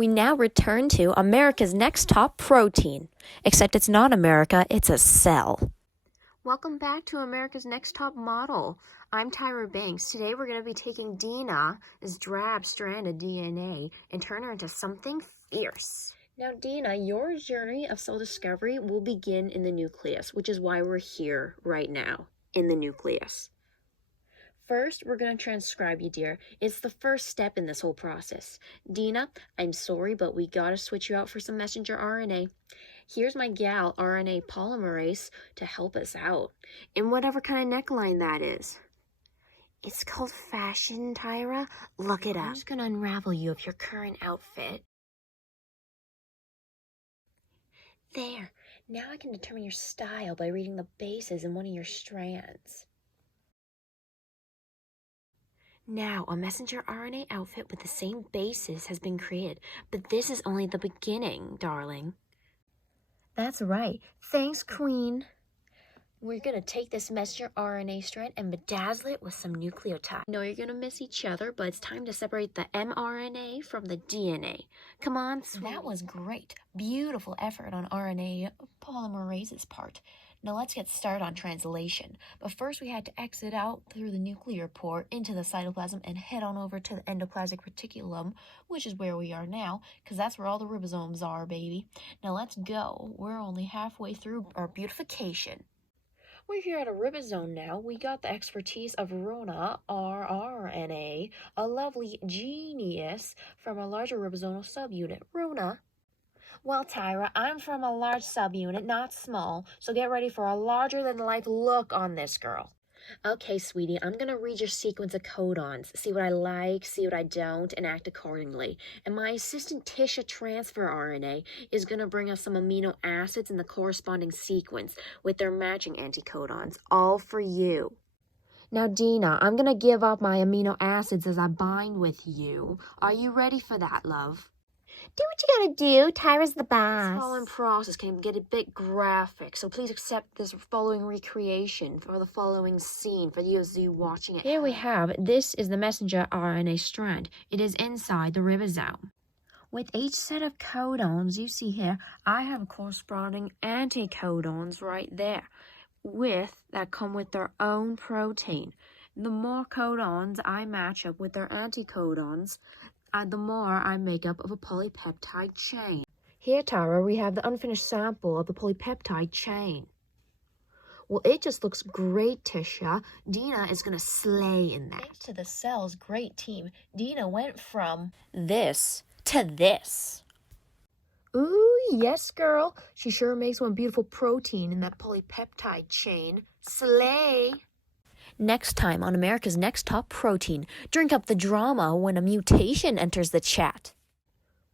We now return to America's Next Top Protein. Except it's not America, it's a cell. Welcome back to America's Next Top Model. I'm Tyra Banks. Today we're going to be taking Dina's drab strand of DNA and turn her into something fierce. Now, Dina, your journey of cell discovery will begin in the nucleus, which is why we're here right now, in the nucleus. First, we're going to transcribe you, dear. It's the first step in this whole process. Dina, I'm sorry, but we got to switch you out for some messenger RNA. Here's my gal RNA polymerase to help us out. In whatever kind of neckline that is. It's called fashion, Tyra. Look it up. I'm just going to unravel you of your current outfit. There. Now I can determine your style by reading the bases in one of your strands. Now, a messenger RNA outfit with the same bases has been created, but this is only the beginning, darling. That's right. Thanks, Queen. We're going to take this messenger RNA strand and bedazzle it with some nucleotides. I know you're going to miss each other, but it's time to separate the mRNA from the DNA. Come on, sweetie. That was great. Beautiful effort on RNA polymerase's part. Now let's get started on translation. But first we had to exit out through the nuclear pore into the cytoplasm and head on over to the endoplasmic reticulum, which is where we are now, because that's where all the ribosomes are, baby. Now let's go. We're only halfway through our beautification. We're here at a ribosome now. We got the expertise of Rona, rRNA, a lovely genius from a larger ribosomal subunit. Rona. Well, Tyra, I'm from a large subunit, not small, so get ready for a larger-than-life look on this girl. Okay, sweetie, I'm going to read your sequence of codons, see what I like, see what I don't, and act accordingly. And my assistant Tisha transfer RNA is going to bring us some amino acids in the corresponding sequence with their matching anticodons, all for you. Now, Dina, I'm going to give up my amino acids as I bind with you. Are you ready for that, love? Do what you gotta do. Tyra's the boss. This following process can get a bit graphic, so please accept this following recreation for the following scene for those of you watching it. Here we have, this is the messenger RNA strand. It is inside the ribosome. With each set of codons you see here, I have corresponding anticodons right there, that come with their own protein. The more codons I match up with their anticodons, the more I make up of a polypeptide chain. Here, Tara, we have the unfinished sample of the polypeptide chain. Well, it just looks great, Tisha. Dina is going to slay in that. Thanks to the cell's great team, Dina went from this to this. Ooh, yes, girl. She sure makes one beautiful protein in that polypeptide chain. Slay! Next time on America's Next Top Protein, drink up the drama when a mutation enters the chat.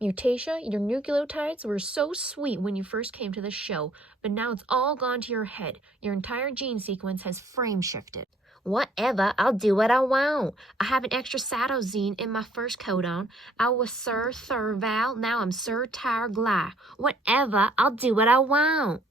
Mutation, your nucleotides were so sweet when you first came to the show, but now it's all gone to your head. Your entire gene sequence has frame shifted. Whatever, I'll do what I want. I have an extra cytosine in my first codon. I was Sir Thurval, now I'm Sir Tyre Gly. Whatever, I'll do what I want.